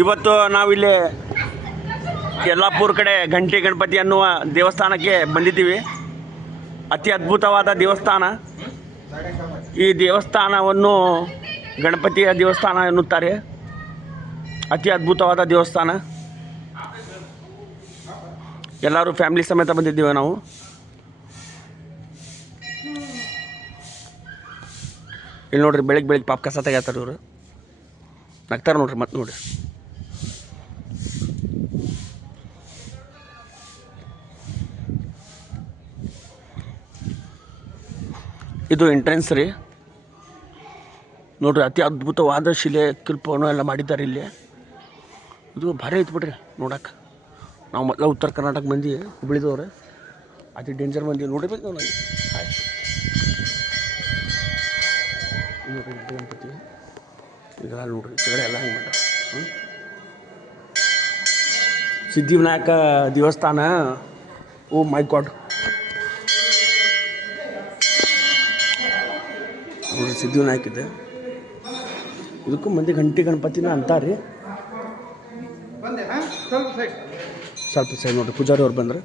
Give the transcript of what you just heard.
ಇವತ್ತು ನಾವಿಲ್ಲಿ ಯಲ್ಲಾಪುರ ಕಡೆ ಘಂಟಿ ಗಣಪತಿ ಅನ್ನುವ ದೇವಸ್ಥಾನಕ್ಕೆ ಬಂದಿದ್ದೀವಿ. ಅತಿ ಅದ್ಭುತವಾದ ದೇವಸ್ಥಾನ. ಈ ದೇವಸ್ಥಾನವನ್ನು ಗಣಪತಿಯ ದೇವಸ್ಥಾನ ಎನ್ನುತ್ತಾರೆ. ಅತಿ ಅದ್ಭುತವಾದ ದೇವಸ್ಥಾನ. ಎಲ್ಲರೂ ಫ್ಯಾಮಿಲಿ ಸಮೇತ ಬಂದಿದ್ದೀವಿ ನಾವು. ಇಲ್ಲಿ ನೋಡ್ರಿ, ಬೆಳಿಗ್ಗೆ ಪಾಪ ಕಸ ತೆಗಿತಾರೆ ಇವರು. ನಗ್ತಾರೆ ನೋಡ್ರಿ. ಮತ್ತೆ ನೋಡ್ರಿ, ಇದು ಎಂಟ್ರೆನ್ಸ್ ರೀ. ನೋಡ್ರಿ, ಅತಿ ಅದ್ಭುತವಾದ ಶಿಲೆ ಶಿಲ್ಪವನ್ನು ಎಲ್ಲ ಮಾಡಿದ್ದಾರೆ ಇಲ್ಲಿ. ಇದು ಭಾರಿ ಐತೆ ಬಿಡ್ರಿ ನೋಡಕ್ಕೆ. ನಾವು ಮೊದಲ ಉತ್ತರ ಕರ್ನಾಟಕ ಮಂದಿ, ಹುಬ್ಳಿದವ್ರೆ. ಅತಿ ಡೇಂಜರ್ ಮಂದಿ ನೋಡಿರ್ಬೇಕು ನಾವು. ನನಗೆ ಹಾಯ್ ನೋಡ್ರಿ ಗಣಪತಿ ಈಗೆಲ್ಲ ನೋಡ್ರಿ, ಕೆಳಗಡೆ ಎಲ್ಲ ಹಂಗೆ ಮಾಡ. ಸಿದ್ಧಿವಿನಾಯಕ ದೇವಸ್ಥಾನ. ಓ ಮೈ ಗಾಡ್, ನೋಡ್ರಿ ಸಿದ್ಧಿವಿನಾಯಕ ಇದೆ. ಇದಕ್ಕೂ ಮಂದಿ ಘಂಟಿ ಗಣಪತಿನ ಅಂತಾರೆ. ಸ್ವಲ್ಪ ಸೈಡ್ ನೋಡ್ರಿ, ಪೂಜಾರಿ ಅವ್ರು ಬಂದ್ರೆ